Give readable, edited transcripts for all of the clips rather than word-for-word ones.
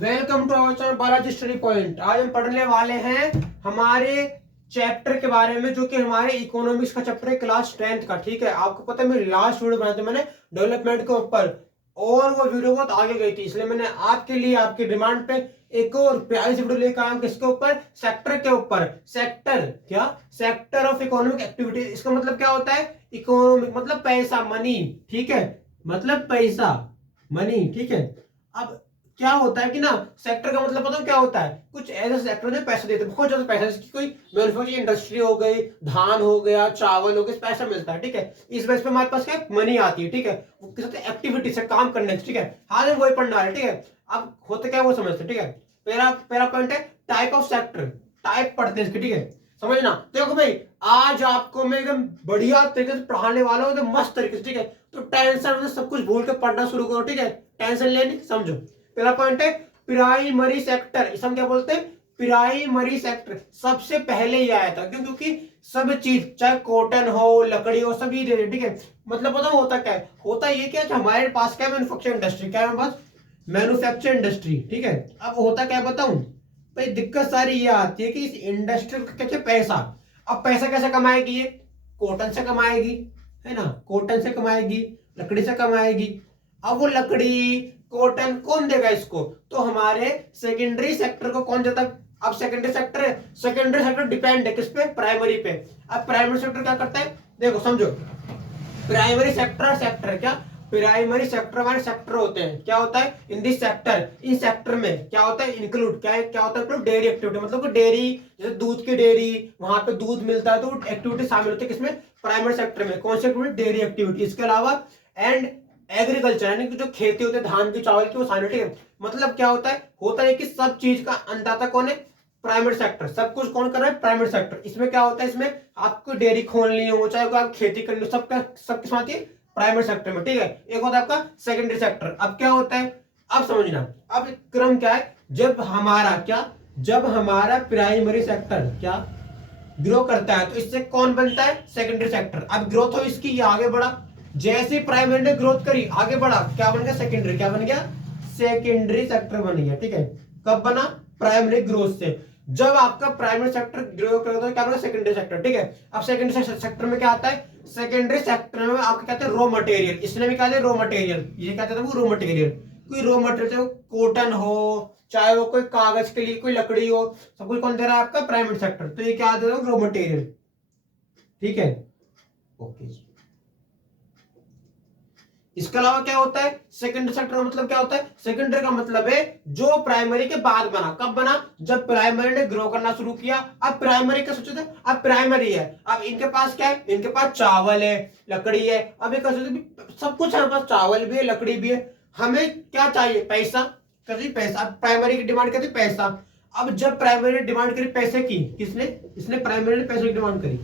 Welcome to our channel Balaji study point. आज हम पढ़ने वाले हैं हमारे चैप्टर के बारे में, जो कि हमारे इकोनॉमिक्स का चैप्टर है क्लास 10th का। ठीक है, आपको पता है मैं लास्ट वीडियो बनाया था मैंने डेवलपमेंट के ऊपर, और वो वीडियो बहुत आगे गई थी, इसलिए मैंने आपके लिए आपकी डिमांड पे एक और प्यारी सी वीडियो लेकर आया हूं। किसके ऊपर? सेक्टर के ऊपर। सेक्टर क्या? Sector of economic activity. इसका मतलब क्या होता है? इकोनॉमिक मतलब पैसा, मनी। ठीक है, मतलब पैसा, मनी। ठीक है, अब क्या होता है कि ना, सेक्टर का मतलब पता है क्या होता है? कुछ ऐसे सेक्टर जो पैसे देते हैं, बहुत ज्यादा पैसा, जैसे कोई मैन्युफैक्चरिंग इंडस्ट्री हो गई, धान हो गया, चावल हो गया, पैसा मिलता है। ठीक है, इस बेस पे हमारे पास क्या मनी आती है। ठीक है, वो किस एक्टिविटी से, काम करने से। ठीक है, हाल हम वही पढ़ना है। ठीक है, अब होता क्या है वो समझते। ठीक है, पहला पहला पॉइंट है टाइप ऑफ सेक्टर। टाइप पढ़ते हैं इसके। ठीक है, समझना। देखो भाई, आज आपको मैं एकदम बढ़िया तरीके से पढ़ाने वाला हूँ, एकदम मस्त तरीके से। ठीक है, तो टेंशन सब कुछ भूल के पढ़ना शुरू करो। ठीक है, टेंशन लेनी, समझो। पहला पॉइंट है प्राइमरी सेक्टर। इसे हम क्या बोलते हैं? Primary sector. सबसे पहले ही आया था, क्यों? क्योंकि सब चीज, चाहे कॉटन हो, लकड़ी हो, सभी दे। ठीक है, मतलब पता होता क्या है? होता ये क्या, हमारे पास क्या मैन्युफैक्चरिंग इंडस्ट्री, क्या है हमारे पास? Manufacturing industry. ठीक है, अब होता क्या बताऊं भाई, दिक्कत सारी ये आती है कि इस इंडस्ट्री का क्या पैसा। अब पैसा कैसे कमाएगी ये? कॉटन से कमाएगी, है ना, कॉटन से कमाएगी, लकड़ी से कमाएगी। अब वो लकड़ी, कॉटन कौन देगा इसको? तो हमारे सेकेंडरी सेक्टर को कौन देता? अब सेकेंडरी सेक्टर है, सेकेंडरी सेक्टर डिपेंड है किस पे? प्राइमरी पे। अब प्राइमरी सेक्टर क्या करता है? देखो समझो, प्राइमरी सेक्टर, सेक्टर क्या? प्राइमरी सेक्टर हमारे सेक्टर होते हैं। क्या होता है in this sector? In sector में क्या होता है? इंक्लूड क्या है? क्या होता है? मतलब डेयरी एक्टिविटी, मतलब डेयरी, जैसे दूध की डेयरी, वहां पे दूध मिलता है, तो एक्टिविटी शामिल होती है किसमें? प्राइमरी सेक्टर में। कौन सी एक्टिविटी? Dairy activity. इसके अलावा एंड एग्रीकल्चर, यानी कि जो खेती होती है धान की, चावल की, वो शामिल। ठीक है, मतलब क्या होता है? होता है कि सब चीज का अंदाता कौन है? Primary sector. सब कुछ कौन कर रहा है? Primary sector. इसमें क्या होता है? इसमें आपको डेयरी खोलनी हो, चाहे कोई आप खेती करनी हो, सबका सब किस आती है? प्राइमरी सेक्टर में। ठीक है, एक होता है आपका सेकेंडरी सेक्टर। अब क्या होता है, अब समझना। अब क्रम क्या है? जब हमारा क्या, जब हमारा प्राइमरी सेक्टर क्या ग्रो करता है, तो इससे कौन बनता है? Secondary sector. अब ग्रोथ हो इसकी, ये आगे बढ़ा। जैसे प्राइमरी ने ग्रोथ करी, आगे बढ़ा, क्या बन गया? सेकेंडरी। क्या बन गया? सेकेंडरी सेक्टर बन गया। ठीक है, कब बना? प्राइमरी ग्रोथ से। जब आपका प्राइमरी सेक्टर ग्रो करता है, क्या बना? Secondary sector. ठीक है, अब सेकेंडरी सेक्टर में क्या आता है? सेकेंडरी सेक्टर में आपको कहते हैं रॉ मटेरियल। इसने भी कहते हैं रॉ मटेरियल, ये कहते थे वो रॉ मटेरियल। कोई रॉ मटेरियल, चाहे कॉटन हो, चाहे वो कोई कागज के लिए कोई लकड़ी हो, सब कुछ कौन दे रहा है? आपका प्राइमरी सेक्टर। तो ये क्या दे रहा है? Raw material. ठीक है, ओके। इसके अलावा क्या होता है? सेकेंडरी सेक्टर का मतलब क्या होता है? सेकेंडरी का मतलब है जो प्राइमरी के बाद बना। कब बना? जब प्राइमरी ने ग्रो करना शुरू किया। अब प्राइमरी का सोचते थे, अब प्राइमरी है, अब इनके पास क्या है? इनके पास चावल है, लकड़ी है। अब ये सब कुछ है, हमारे पास चावल भी है, लकड़ी भी है। हमें क्या चाहिए? पैसा। कभी पैसा। अब प्राइमरी की डिमांड करती पैसा। अब जब प्राइमरी ने डिमांड करी पैसे की, किसने? इसने, प्राइमरी ने पैसे की डिमांड करी,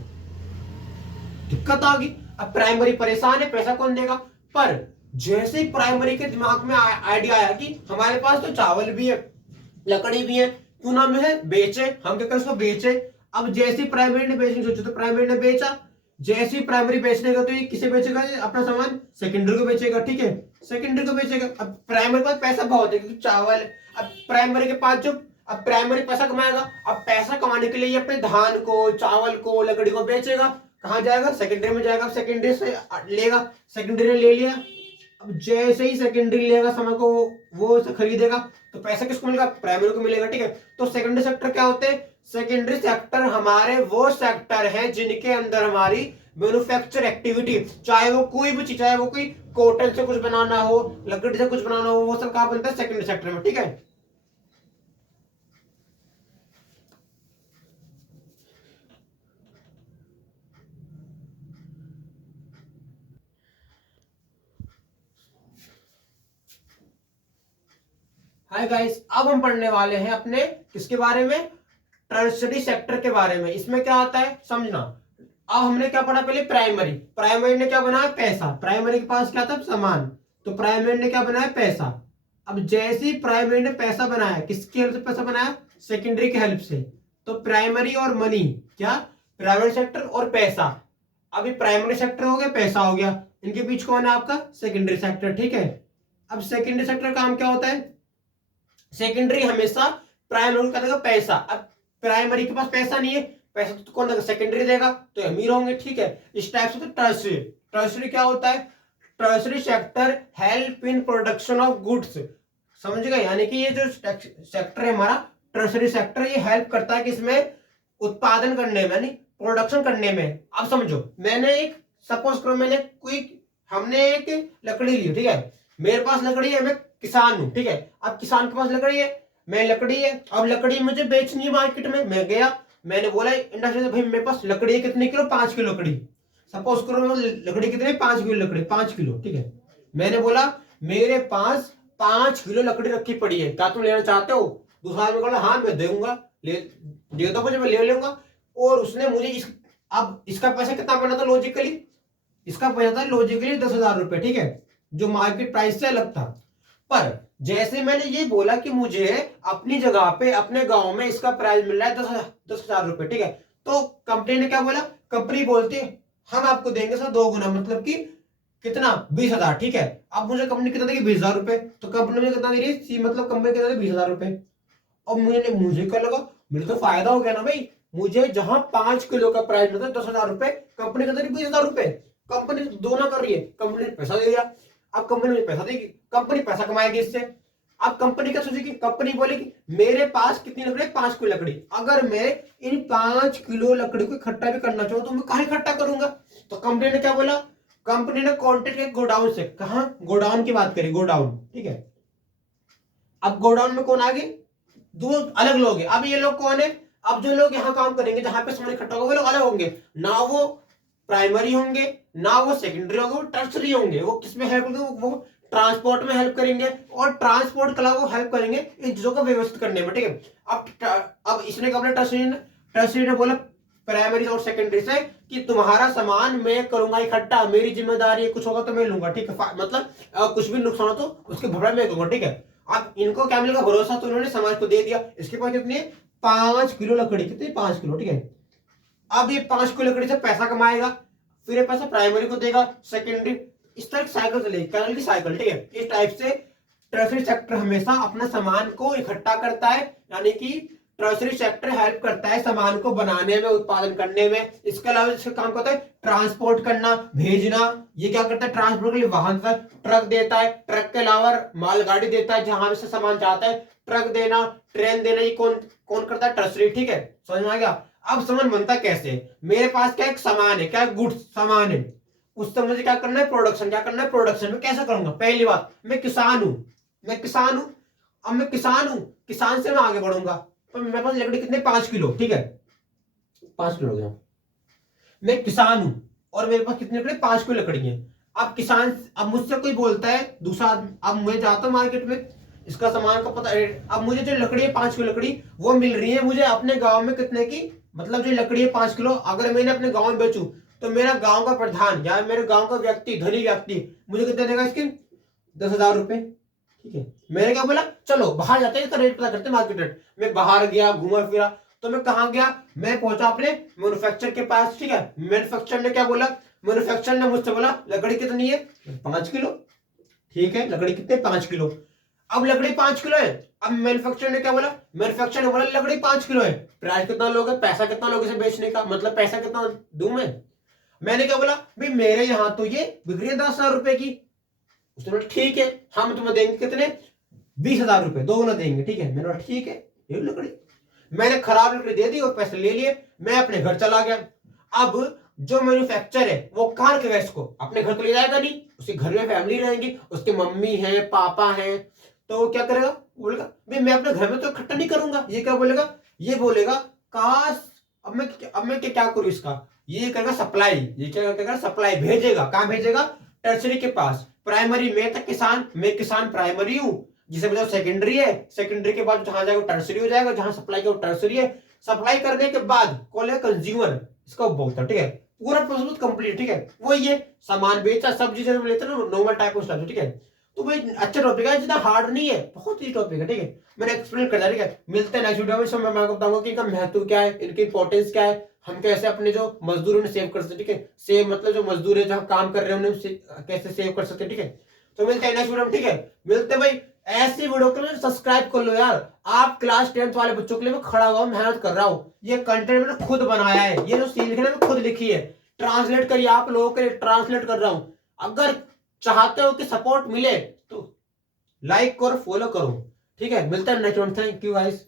दिक्कत आ गई। अब प्राइमरी परेशान है, पैसा कौन देगा? पर जैसे ही प्राइमरी के दिमाग में आइडिया आया कि हमारे पास तो चावल भी है, लकड़ी भी है, क्यों ना है बेचे, हम क्या करें उसको बेचे। अब जैसे ही प्राइमरी ने बेचने सोचा, तो प्राइमरी ने बेचा। जैसे ही प्राइमरी बेचने का, तो ये किसे बेचेगा? अपना सामान सेकेंडरी को बेचेगा। ठीक है, सेकेंडरी को बेचेगा। अब प्राइमरी के पास पैसा बहुत है, क्योंकि चावल। अब प्राइमरी के पास जो, अब प्राइमरी पैसा कमाएगा। अब पैसा कमाने के लिए ये अपने धान को, चावल को, लकड़ी को बेचेगा। कहां जाएगा? सेकेंडरी में जाएगा। सेकेंडरी से लेगा, सेकेंडरी ने ले लिया। अब जैसे ही सेकेंडरी लेगा समय को, वो उसे खरीदेगा, तो पैसा किसको मिलेगा? प्राइमरी को मिलेगा। ठीक है, तो सेकेंडरी सेक्टर क्या होते हैं? सेकेंडरी सेक्टर हमारे वो सेक्टर हैं जिनके अंदर हमारी मैन्युफैक्चर एक्टिविटी, चाहे वो कोई भी चीज, चाहे वो कोई कॉटन से कुछ बनाना हो, लकड़ी से कुछ बनाना हो, वो सब कहां बनता है? सेकेंडरी सेक्टर में। ठीक है, हाय गाइस, अब हम पढ़ने वाले हैं अपने किसके बारे में? टर्सरी सेक्टर के बारे में। इसमें क्या आता है समझना। अब हमने क्या पढ़ा? पहले प्राइमरी। प्राइमरी ने क्या बनाया? पैसा। प्राइमरी के पास क्या था? सामान। तो प्राइमरी ने क्या बनाया? पैसा। अब जैसे ही प्राइमरी ने पैसा बनाया, किसकी हेल्प से पैसा बनाया? सेकेंडरी की हेल्प से। तो प्राइमरी और मनी, क्या? प्राइमरी सेक्टर और पैसा। अभी प्राइमरी सेक्टर हो गया, पैसा हो गया, इनके बीच कौन है? आपका सेकेंडरी सेक्टर। ठीक है, अब सेकेंडरी सेक्टर काम क्या होता है? सेकेंडरी हमेशा प्राइमरी का देगा पैसा। अब प्राइमरी के पास पैसा नहीं है, पैसा तो कौन देगा, सेकेंडरी देगा, तो अमीर होंगे, ठीक है। इस टाइप से। तो टर्सरी, टर्सरी क्या होता है, tertiary sector help in production of goods, समझ गए, यानी कि ये जो सेक्टर है हमारा टर्सरी सेक्टर, ये हेल्प करता है किसमें, उत्पादन करने में, यानी प्रोडक्शन करने में। अब समझो, मैंने एक सपोज करो मैंने कोई, हमने एक लकड़ी ली, ठीक है, मेरे पास लकड़ी है, मैं किसान हूं, ठीक है। अब किसान के पास लकड़ी है, मैं लकड़ी है, अब लकड़ी मुझे बेचनी है मार्केट में, मैं गया, मैंने बोला इंडस्ट्री से, भाई मेरे पास लकड़ी है कितने किलो, 5 किलो लकड़ी, सपोज करो लकड़ी कितने, 5 किलो लकड़ी, 5 किलो, ठीक है। मैंने बोला मेरे पास 5 किलो लकड़ी रखी पड़ी है, क्या तुम लेना चाहते हो। दूसरा आदमी बोला हाँ मैं दूंगा, ले दे दो मुझे, मैं ले लूंगा। और उसने मुझे अब इसका पैसा कितना बना था लॉजिकली, इसका पैसा था लॉजिकली 10,000 रुपए, ठीक है, जो मार्केट प्राइस से अलग था। पर जैसे मैंने ये बोला कि मुझे अपनी जगह पे अपने गांव में इसका प्राइस मिल रहा है 10,000 रुपए, ठीक है, तो कंपनी ने क्या बोला, कंपनी बोलती है हम आपको देंगे सर 2 गुना, मतलब कि कितना, 20,000, ठीक है। अब मुझे कंपनी कितना देगी, 20,000 रुपए, तो कंपनी मुझे कितना दे रही है, मतलब कंपनी कितना देगी, 20,000 रुपए। अब मुझे क्या लगा, मुझे तो फायदा हो गया ना भाई, मुझे जहां 5 किलो का प्राइस मिलता है 10,000 रुपए, कंपनी का 20,000 रुपए, कंपनी दो ना कर रही है, कंपनी ने पैसा दे दिया। अब कंपनी मुझे पैसा देगी, कंपनी पैसा कमाएगी इससे। अब कंपनी क्या सोचेगी, कंपनी बोलेगी मेरे पास कितनी लकड़ी है, 5 किलो लकड़ी, अगर मैं इन 5 किलो लकड़ी को इकट्ठा भी करना चाहूँ तो मैं कहाँ इकट्ठा करूंगा। तो कंपनी ने क्या बोला, कंपनी ने कॉन्टेक्ट किया गोडाउन से, कहा गोडाउन की बात करी, गोडाउन, ठीक है। अब गोडाउन में कौन आ गए, 2 अलग लोग हैं। अब ये लोग कौन है, अब जो लोग यहाँ काम करेंगे जहां पे सामान इकट्ठा होगा वो लोग अलग होंगे, ना वो प्राइमरी होंगे ना वो सेकेंडरी होंगे, वो टर्सरी होंगे। वो किसमें हेल्प करेंगे, वो ट्रांसपोर्ट में हेल्प करेंगे, और ट्रांसपोर्ट के अलावा वो हेल्प करेंगे इन चीजों को व्यवस्थित करने में, ठीक है। अब इसने कहा टर्सरी ने बोला प्राइमरी और सेकेंडरी से कि तुम्हारा सामान मैं करूंगा इकट्ठा, मेरी जिम्मेदारी है, कुछ होगा तो मैं लूंगा, ठीक है, मतलब कुछ भी नुकसान हो तो उसकी भरपाई मैं करूंगा, ठीक है। अब इनको क्या मिलेगा, भरोसा, तो उन्होंने समाज को दे दिया। इसके पास कितनी है, 5 किलो लकड़ी, कितनी, 5 किलो, ठीक है। अब ये 5 किलो लकड़ी से पैसा कमाएगा, फिर ये पैसा प्राइमरी को देगा, सेकेंडरी, इस तरह साइकिल चलेगी, कैनल की साइकिल, ठीक है। इस टाइप से टर्सरी सेक्टर हमेशा अपना सामान को इकट्ठा करता है, यानी कि टर्सरी सेक्टर हेल्प करता है सामान को बनाने में, उत्पादन करने में। इसके अलावा इसका काम करता है ट्रांसपोर्ट करना, भेजना। ये क्या करता है, ट्रांसपोर्ट के लिए वाहन का ट्रक देता है, ट्रक के अलावा मालगाड़ी देता है जहां से सामान जाता है, ट्रक देना, ट्रेन देना, ये कौन कौन करता है, टर्सरी, ठीक है। समझ में आ गया। अब सामान बनता कैसे, मेरे पास क्या एक सामान है, क्या गुड्स सामान है, उससे मुझे क्या करना है, प्रोडक्शन, क्या करना है, प्रोडक्शन में कैसे करूंगा। पहली बात, मैं किसान हूं, मैं किसान हूं, अब मैं किसान हूं, किसान से मैं आगे बढ़ूंगा। तो मेरे पास लकड़ी कितने, 5 किलो, ठीक है, 5 किलो हो गया। मैं किसान हूं और मेरे पास कितनी लकड़ी, 5 किलो लकड़ी है। अब किसान, अब मुझसे कोई बोलता है दूसरा आदमी, अब मैं जाता हूं मार्केट में, इसका सामान का पता, अब मुझे जो लकड़ी है 5 किलो लकड़ी, वो मिल रही है मुझे अपने गांव में कितने की, मतलब जो लकड़ी है 5 किलो, अगर मैंने अपने गांव में बेचू तो मेरा गांव का प्रधान या मेरे गांव का व्यक्ति, धनी व्यक्ति, मुझे कितने देगा, इसके 10,000 रुपए, ठीक है। मैंने क्या बोला, चलो बाहर जाते हैं, इसका रेट पता करते हैं, मार्केट रेट। मैं बाहर गया, घूमा फिरा, तो मैं कहां गया, मैं पहुंचा अपने मैन्युफैक्चर के पास, ठीक है। मैन्युफैक्चर ने क्या बोला, मैन्युफैक्चर ने मुझसे बोला लकड़ी कितनी है, 5 किलो, ठीक है, लकड़ी कितने, 5 किलो। अब लकड़ी 5 किलो है, अब मैन्युफैक्चर ने क्या बोला, मैन्युफैक्चर ने बोला लकड़ी 5 किलो है, प्राइस कितना लोगे, पैसा कितना लोगे इसे बेचने का, मतलब पैसा कितना दूं मैं। मैंने क्या बोला, भाई मेरे यहां तो ये बिक रही है 10,000 रुपए की। उसने बोला ठीक है, हम तुम्हें देंगे कितने, 20,000 रुपए, 2 गुना देंगे, ठीक है। मैंने बोला ठीक है, ये लकड़ी, मैंने खराब लकड़ी दे दी और पैसे ले लिए, मैं अपने घर चला गया। अब जो मैन्युफैक्चर है वो कहाँ रखेगा इसको, अपने घर तो ले जाएगा नहीं, उसके घर में फैमिली रहेंगी, उसके मम्मी है, पापा है, तो वो क्या करेगा, बोलेगा भाई मैं अपने घर में तो इकट्ठा नहीं करूंगा। ये क्या बोलेगा, ये बोलेगा काश, अब मैं क्या करूं इसका, ये करेगा सप्लाई, ये क्या करेगा, सप्लाई भेजेगा, कहां भेजेगा, टर्सरी के पास। प्राइमरी में तक किसान, मैं किसान प्राइमरी हूं, जिसे मतलब सेकेंडरी है, सेकेंडरी के बाद जहां जाएगा टर्सरी हो जाएगा, जहां सप्लाई का टर्सरी है। सप्लाई करने के बाद कौन है, कंज्यूमर, इसका उपभोक्ता, ठीक है। पूरा प्रोसेस कंप्लीट, ठीक है। वो ये सामान बेचा, सब्जी जब लेते हैं ना, नॉर्मल टाइप ऑफ, ठीक है। तो भाई अच्छा टॉपिक है, जितना हार्ड नहीं है, बहुत ही टॉपिक है, ठीक है। मैंने एक्सप्लेन कर दिया, ठीक है। मिलते हैं नेक्स्ट वीडियो में, मैं आपको बताऊंगा कि इनका महत्व क्या है, इनकी इंपॉर्टेंस क्या है, हम कैसे अपने जो मजदूर उन्हें सेव कर सकते, ठीक है। सेव मतलब जो मजदूर है जहां काम कर रहे हैं उन्हें कैसे सेव कर सकते, ठीक है। तो मिलते हैं नेक्स्ट वीडियो में, ठीक है। मिलते हैं भाई ऐसी वीडियो के लिए सब्सक्राइब कर लो यार। आप क्लास 10th वाले बच्चों के लिए मैं खड़ा हुआ मेहनत कर रहा हूँ। ये कंटेंट मैंने खुद बनाया है, ये जो सीन लिखना मैंने खुद लिखी है, ट्रांसलेट करिए, आप लोगों के लिए ट्रांसलेट कर रहा हूँ। अगर चाहते हो कि सपोर्ट मिले तो लाइक करो, फॉलो करो, ठीक है। मिलता है next one. Thank you guys.